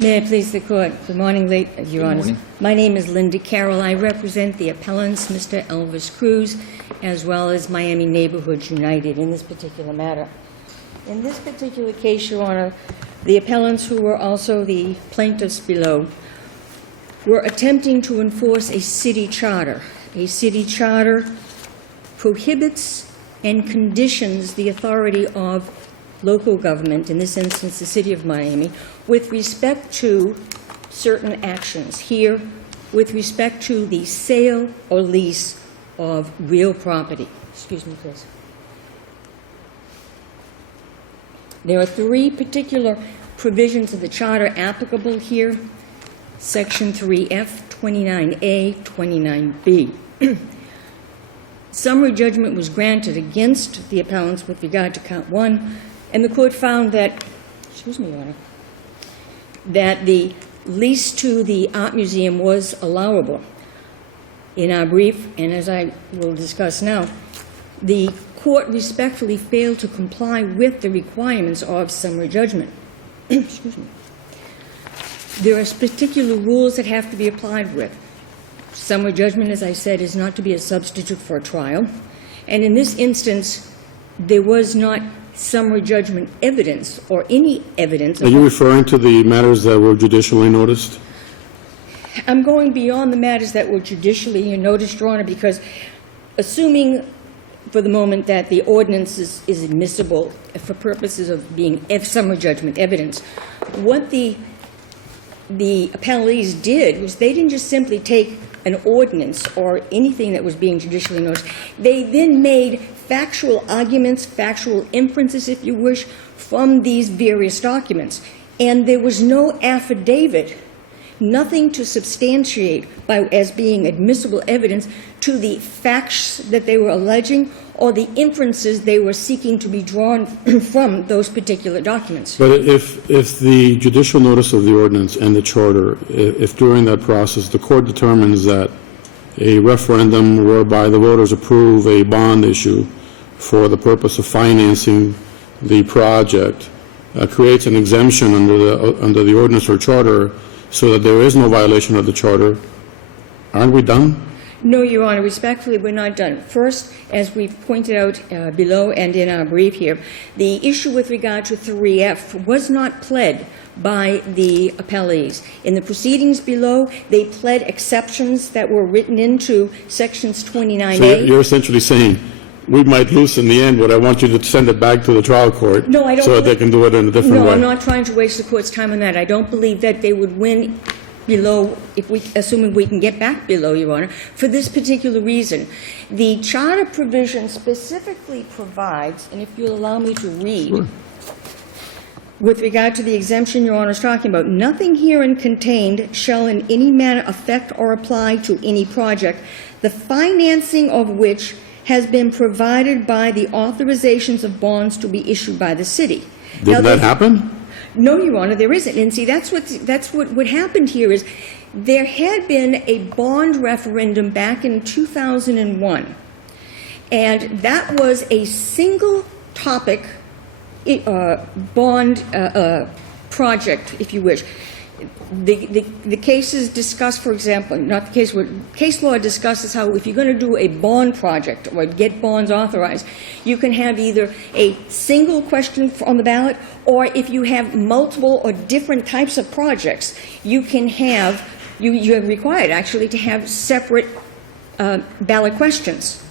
May I please the court? Good morning, Your Honors. morning. My name is Linda Carroll. I represent the appellants, Mr. Elvis Cruz, as well as Miami Neighborhoods United in this particular matter. In this particular case, Your Honor, the appellants, who were also the plaintiffs below, were attempting to enforce a city charter. A city charter prohibits and conditions the authority of local government, in this instance the city of Miami, with respect to certain actions. Here, with respect to the sale or lease of real property. Excuse me, please. There are three particular provisions of the charter applicable here. Section 3F, 29A, 29B. Summary judgment was granted against the appellants with regard to count 1, and the court found that, excuse me, Your Honor, that the lease to the art museum was allowable. In our brief, and as I will discuss now, the court respectfully failed to comply with the requirements of summary judgment. Excuse me. There are particular rules that have to be applied with. Summary judgment, as I said, is not to be a substitute for a trial. And in this instance, there was not summary judgment evidence or any evidence. Are you referring to the matters that were judicially noticed? I'm going beyond the matters that were judicially noticed, Your Honor, because assuming for the moment that the ordinance is admissible for purposes of being summary judgment evidence, what the appellees did was they didn't just simply take an ordinance or anything that was being judicially noticed. They then made factual arguments, factual inferences, if you wish, from these various documents. And there was no affidavit, nothing to substantiate as being admissible evidence to the facts that they were alleging or the inferences they were seeking to be drawn from those particular documents. But if the judicial notice of the ordinance and the charter, if during that process the court determines that a referendum whereby the voters approve a bond issue for the purpose of financing the project creates an exemption under the ordinance or charter so that there is no violation of the charter, aren't we done? No, Your Honor, respectfully, we're not done. First, as we've pointed out below and in our brief here, the issue with regard to 3F was not pled by the appellees. In the proceedings below, they pled exceptions that were written into sections 29A. So you're essentially saying we might lose in the end, but I want you to send it back to the trial court so that they can do it in a different way. No, I'm not trying to waste the court's time on that. I don't believe that they would win below, assuming we can get back below, Your Honor, for this particular reason. The charter provision specifically provides, and if you'll allow me to read, Sure. With regard to the exemption Your Honor is talking about, nothing herein contained shall in any manner affect or apply to any project, the financing of which has been provided by the authorizations of bonds to be issued by the city. Did that happen? No, Your Honor, there isn't. And see, that's what happened here is there had been a bond referendum back in 2001, and that was a single topic bond project, if you wish. The cases discuss, for example, not the case, case law discusses how if you're going to do a bond project or get bonds authorized, you can have either a single question on the ballot, or if you have multiple or different types of projects, you can have, you are required actually to have separate ballot questions.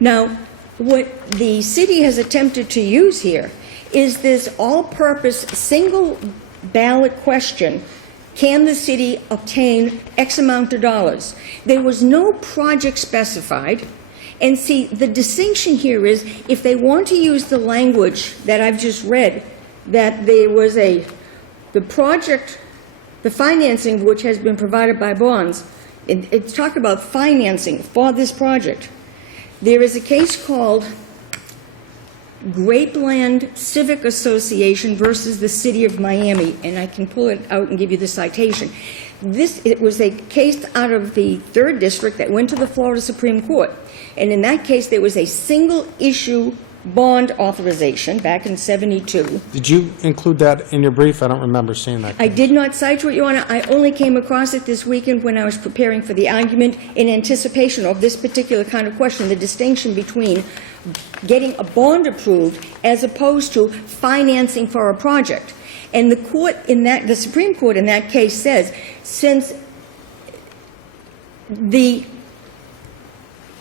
Now, what the city has attempted to use here is this all-purpose single ballot question. Can the city obtain X amount of dollars? There was no project specified. And see, the distinction here is if they want to use the language that I've just read, that there was the project, the financing which has been provided by bonds, it's talked about financing for this project. There is a case called Grapeland Civic Association versus the City of Miami, and I can pull it out and give you the citation. It was a case out of the 3rd District that went to the Florida Supreme Court, and in that case there was a single issue bond authorization back in '72. Did you include that in your brief? I don't remember seeing that. I did not cite to it, Your Honor. I only came across it this weekend when I was preparing for the argument in anticipation of this particular kind of question, the distinction between getting a bond approved as opposed to financing for a project. And the Supreme Court in that case says, since the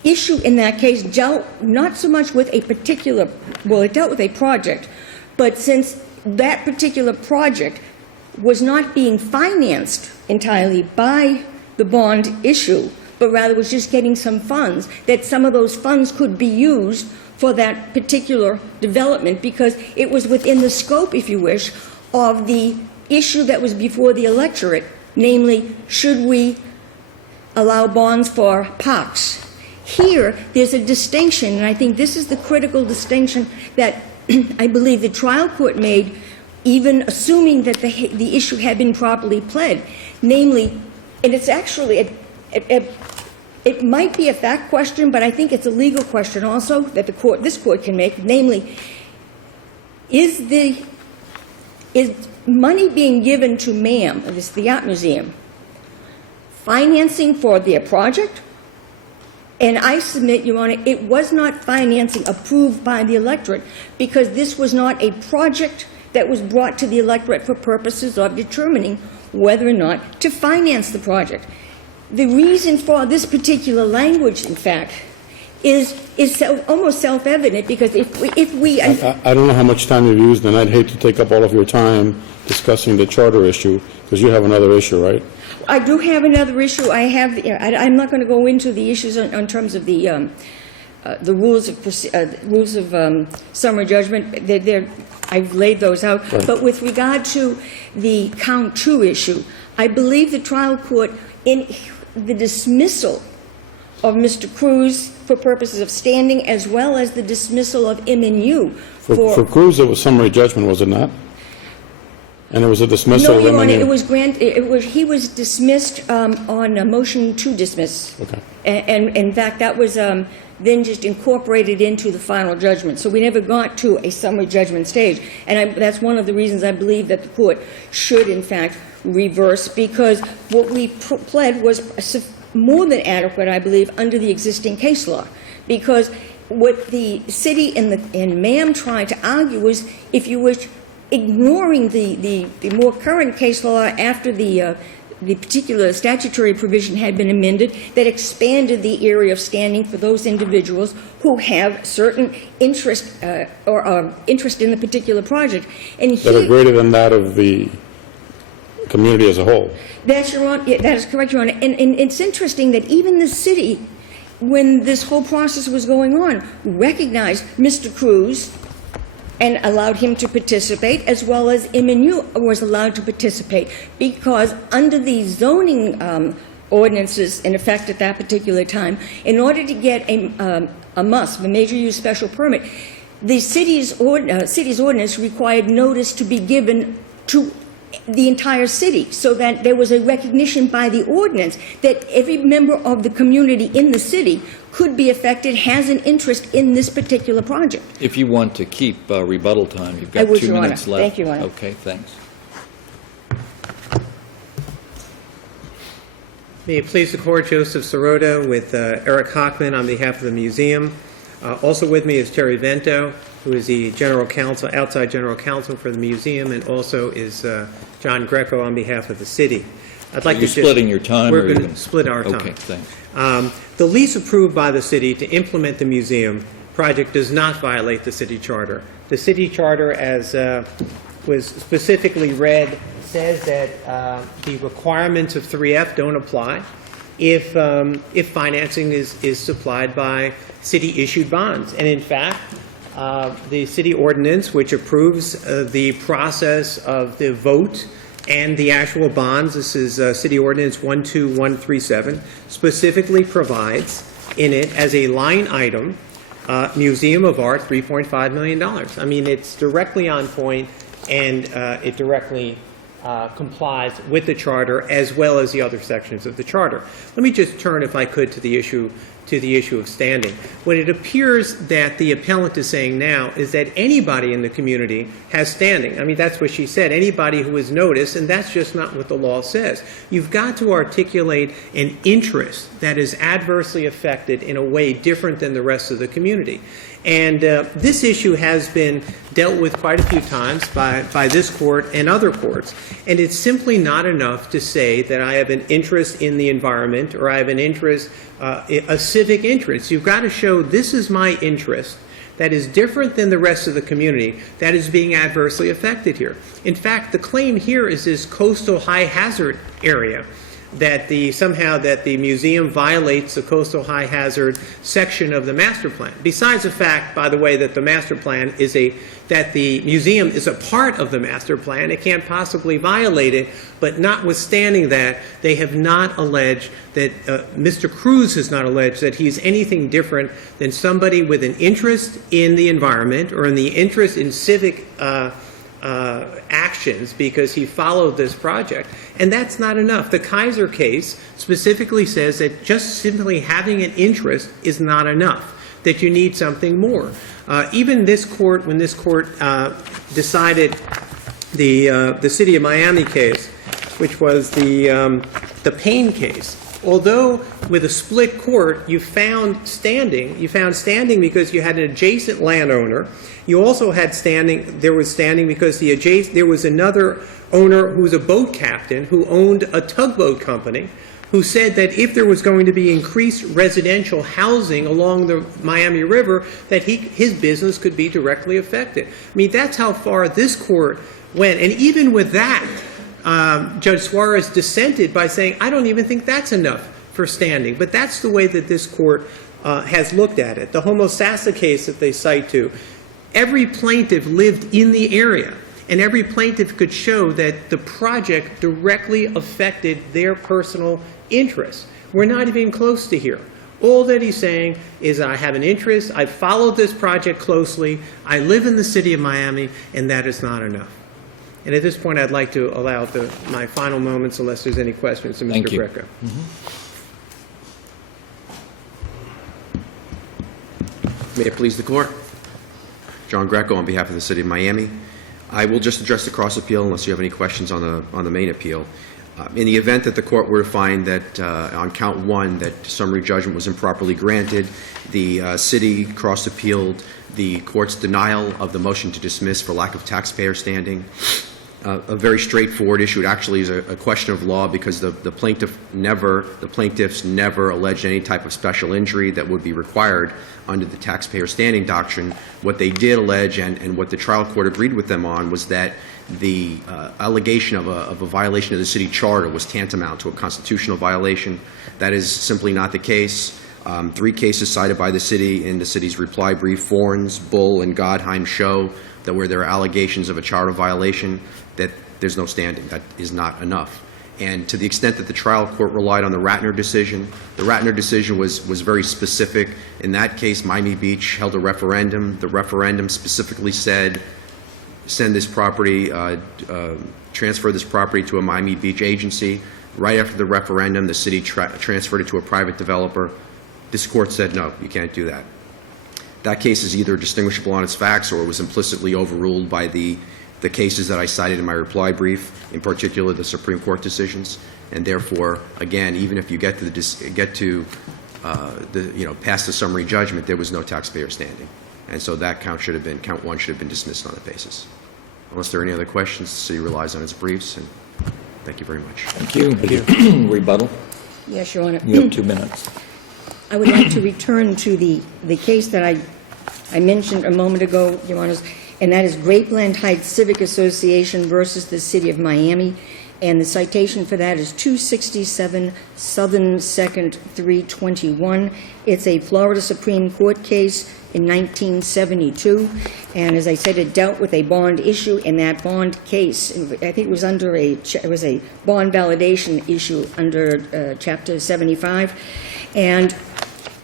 issue in that case dealt not so much with a particular, well, it dealt with a project, but since that particular project was not being financed entirely by the bond issue, but rather was just getting some funds, that some of those funds could be used for that particular development because it was within the scope, if you wish, of the issue that was before the electorate, namely, should we allow bonds for parks? Here, there's a distinction, and I think this is the critical distinction that I believe the trial court made, even assuming that the issue had been properly pled, namely, and it's actually, it might be a fact question, but I think it's a legal question also that this court can make, namely, is money being given to MAM, the Art Museum, financing for their project? And I submit, Your Honor, it was not financing approved by the electorate because this was not a project that was brought to the electorate for purposes of determining whether or not to finance the project. The reason for this particular language, in fact, is almost self-evident because if we I don't know how much time you've used, and I'd hate to take up all of your time discussing the charter issue, because you have another issue, right? I do have another issue. I'm not going to go into the issues in terms of the rules of summary judgment. I've laid those out. Right. But with regard to the count 2 issue, I believe the trial court, in the dismissal of Mr. Cruz for purposes of standing, as well as the dismissal of M&U For Cruz, it was summary judgment, was it not? And it was a dismissal of No, Your Honor, M&U. he was dismissed on a motion to dismiss. Okay. And in fact, that was then just incorporated into the final judgment. So we never got to a summary judgment stage. And that's one of the reasons I believe that the court should, in fact, reverse, because what we pled was more than adequate, I believe, under the existing case law. Because what the city and MAM tried to argue was, if you wish, ignoring the more current case law after the particular statutory provision had been amended that expanded the area of standing for those individuals who have certain interest or interest in the particular project. And That are greater than that of the community as a whole. That's your Honor. Yeah, that is correct, Your Honor. And it's interesting that even the city, when this whole process was going on, recognized Mr. Cruz and allowed him to participate, as well as M&U was allowed to participate, because under the zoning ordinances in effect at that particular time, in order to get a MUS, a major use special permit, the city's ordinance required notice to be given to the entire city, so that there was a recognition by the ordinance that every member of the community in the city could be affected, has an interest in this particular project. If you want to keep rebuttal time, you've got 2 minutes left. Thank you, Your Honor. Okay, thanks. May it please the Court, Joseph Sirota with Eric Hockman on behalf of the museum. Also with me is Terry Vento, who is the general counsel, outside general counsel for the museum, and also is John Greco on behalf of the city. I'd like Are you to splitting your time? We're going to split our time. Okay, thanks. The lease approved by the city to implement the museum project does not violate the city charter. The city charter, as was specifically read, says that the requirements of 3F don't apply if financing is supplied by city-issued bonds. And in fact, the city ordinance, which approves the process of the vote and the actual bonds, this is City Ordinance 12137, specifically provides in it as a line item, Museum of Art, $3.5 million. I mean, it's directly on point, and it directly complies with the charter as well as the other sections of the charter. Let me just turn, if I could, to the issue to the issue of standing. What it appears that the appellant is saying now is that anybody in the community has standing. I mean, that's what she said, anybody who is noticed, and that's just not what the law says. You've got to articulate an interest that is adversely affected in a way different than the rest of the community. And this issue has been dealt with quite a few times by this court and other courts. And it's simply not enough to say that I have an interest in the environment or I have an interest, a civic interest. You've got to show this is my interest that is different than the rest of the community that is being adversely affected here. In fact, the claim here is this coastal high hazard area, that somehow the museum violates the coastal high hazard section of the master plan. Besides the fact, by the way, that the master plan that the museum is a part of the master plan, it can't possibly violate it, but notwithstanding that, they have not alleged that, Mr. Cruz has not alleged that he's anything different than somebody with an interest in the environment or in the interest in civic actions because he followed this project. And that's not enough. The Kaiser case specifically says that just simply having an interest is not enough, that you need something more. Even this court, when this court decided the City of Miami case, which was the Payne case, although with a split court you found standing because you had an adjacent landowner. You also had there was standing because there was another owner who was a boat captain who owned a tugboat company who said that if there was going to be increased residential housing along the Miami River, that his business could be directly affected. I mean, that's how far this court went. And even with that, Judge Suarez dissented by saying, I don't even think that's enough for standing. But that's the way that this court has looked at it. The Homosassa case that they cite to, every plaintiff lived in the area, and every plaintiff could show that the project directly affected their personal interests. We're not even close to here. All that he's saying is I have an interest, I followed this project closely, I live in the City of Miami, and that is not enough. And at this point, I'd like to allow my final moments, unless there's any questions, to Mr. Greco. May it please the Court. John Greco on behalf of the City of Miami. I will just address the cross appeal unless you have any questions on the main appeal. In the event that the Court were to find that on count one that summary judgment was improperly granted, the City cross appealed the Court's denial of the motion to dismiss for lack of taxpayer standing. A very straightforward issue. It actually is a question of law because the plaintiffs never alleged any type of special injury that would be required under the taxpayer standing doctrine. What they did allege, and what the trial court agreed with them on, was that the allegation of a violation of the city charter was tantamount to a constitutional violation. That is simply not the case. 3 cases cited by the city in the city's reply brief, Forns, Bull, and Godheim, show that where there are allegations of a charter violation, that there's no standing. That is not enough. And to the extent that the trial court relied on the Ratner decision was very specific. In that case, Miami Beach held a referendum. The referendum specifically said, send this property, transfer this property to a Miami Beach agency. Right after the referendum, the city transferred it to a private developer. This court said, no, you can't do that. That case is either distinguishable on its facts or it was implicitly overruled by the cases that I cited in my reply brief, in particular the Supreme Court decisions. And therefore, again, even if you past the summary judgment, there was no taxpayer standing. And so that count one should have been dismissed on that basis. Unless there are any other questions, the city relies on its briefs, and thank you very much. Thank you. Rebuttal? Yes, Your Honor. You have 2 minutes. I would like to return to the case that I mentioned a moment ago, Your Honors, and that is Grapeland Heights Civic Association versus the City of Miami. And the citation for that is 267 Southern 2nd 321. It's a Florida Supreme Court case in 1972. And as I said, it dealt with a bond issue. In that bond case, I think it was it was a bond validation issue under Chapter 75. And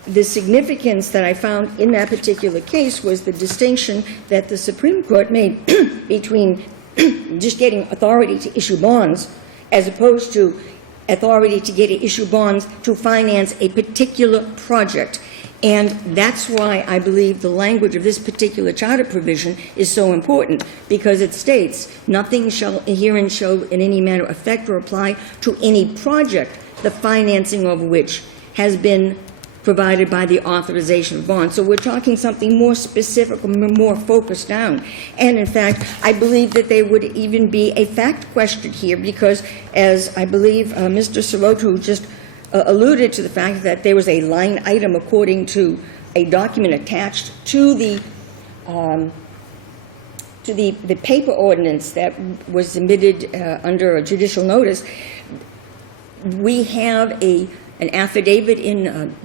the significance that I found in that particular case was the distinction that the Supreme Court made between just getting authority to issue bonds as opposed to authority to issue bonds to finance a particular project. And that's why I believe the language of this particular charter provision is so important, because it states, nothing shall herein shall in any manner affect or apply to any project, the financing of which has been provided by the authorization of bonds. So we're talking something more specific, more focused down. And in fact, I believe that there would even be a fact question here, because as I believe Mr. Sirotto just alluded to the fact that there was a line item according to a document attached to the paper ordinance that was submitted under a judicial notice. We have an affidavit in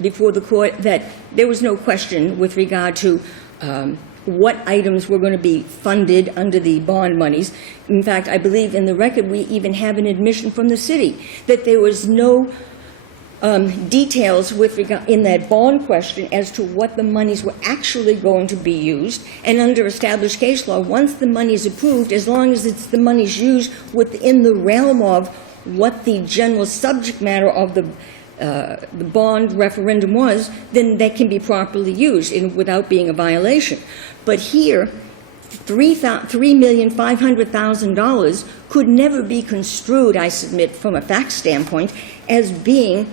before the court that there was no question with regard to what items were going to be funded under the bond monies. In fact, I believe in the record we even have an admission from the city that there was no details with regard in that bond question as to what the monies were actually going to be used. And under established case law, once the money is approved, as long as it's the money's used within the realm of what the general subject matter of the bond referendum was, then that can be properly used without being a violation. But here, $3,500,000 could never be construed, I submit, from a fact standpoint, as being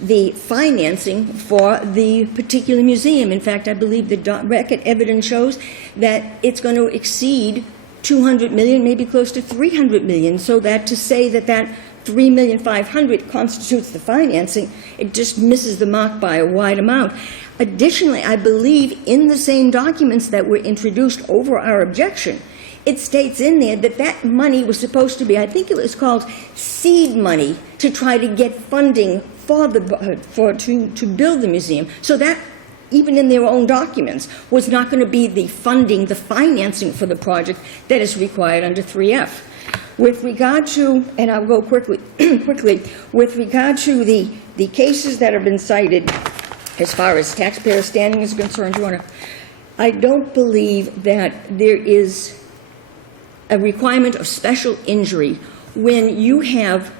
the financing for the particular museum. In fact, I believe the record evidence shows that it's going to exceed $200 million, maybe close to $300 million, so that to say that that $3,500,000 constitutes the financing, it just misses the mark by a wide amount. Additionally, I believe in the same documents that were introduced over our objection, it states in there that that money was supposed to be, I think it was called seed money, to try to get funding for to build the museum. So that, even in their own documents, was not going to be the funding, the financing for the project that is required under 3F. With regard to, and I'll go quickly, with regard to the cases that have been cited, as far as taxpayer standing is concerned, Your Honor, I don't believe that there is a requirement of special injury when you have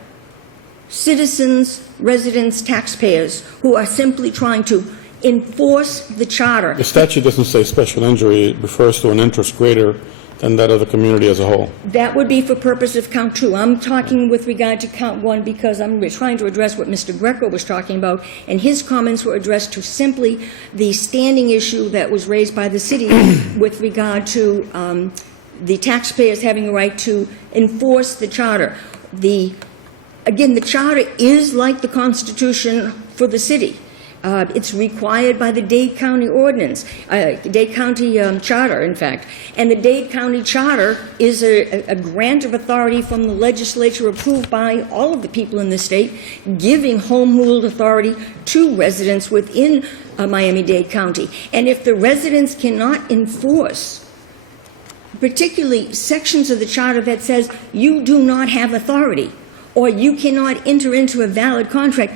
citizens, residents, taxpayers who are simply trying to enforce the charter. The statute doesn't say special injury. It refers to an interest greater than that of the community as a whole. That would be for purpose of count 2. I'm talking with regard to count 1 because I'm trying to address what Mr. Greco was talking about, and his comments were addressed to simply the standing issue that was raised by the city with regard to the taxpayers having a right to enforce the charter. Again, the charter is like the Constitution for the city. It's required by the Dade County ordinance, Dade County charter, in fact. And the Dade County charter is a grant of authority from the legislature approved by all of the people in the state, giving home rule authority to residents within Miami-Dade County. And if the residents cannot enforce particularly sections of the charter that says you do not have authority or you cannot enter into a valid contract,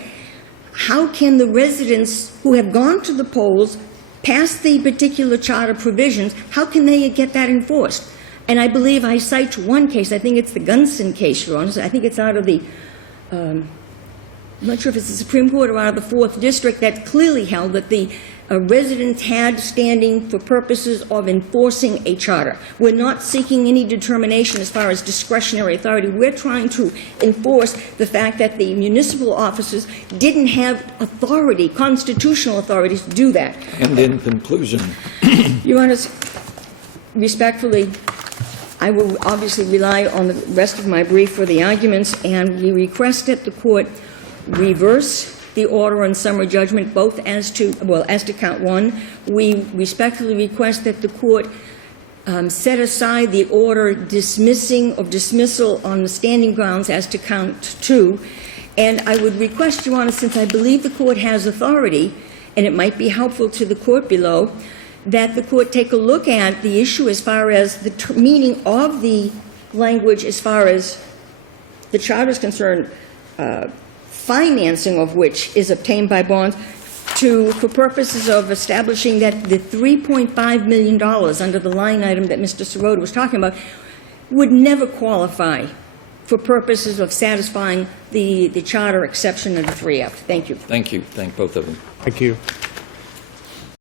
how can the residents who have gone to the polls, past the particular charter provisions, how can they get that enforced? And I believe I cite one case, I think it's the Gunson case, Your Honor. I think it's out of the, I'm not sure if it's the Supreme Court or out of the 4th District, that clearly held that the residents had standing for purposes of enforcing a charter. We're not seeking any determination as far as discretionary authority. We're trying to enforce the fact that the municipal officers didn't have authority, constitutional authority, to do that. And in conclusion, Your Honor, respectfully, I will obviously rely on the rest of my brief for the arguments, and we request that the court reverse the order on summary judgment, both as to count 1. We respectfully request that the court set aside the order dismissal on the standing grounds as to count 2. And I would request, Your Honor, since I believe the court has authority, and it might be helpful to the court below, that the court take a look at the issue as far as the meaning of the language as far as the charter is concerned, financing of which is obtained by bonds, for purposes of establishing that the $3.5 million under the line item that Mr. Sirotto was talking about would never qualify for purposes of satisfying the charter exception of the 3F. Thank you. Thank you. Thank both of them. Thank you.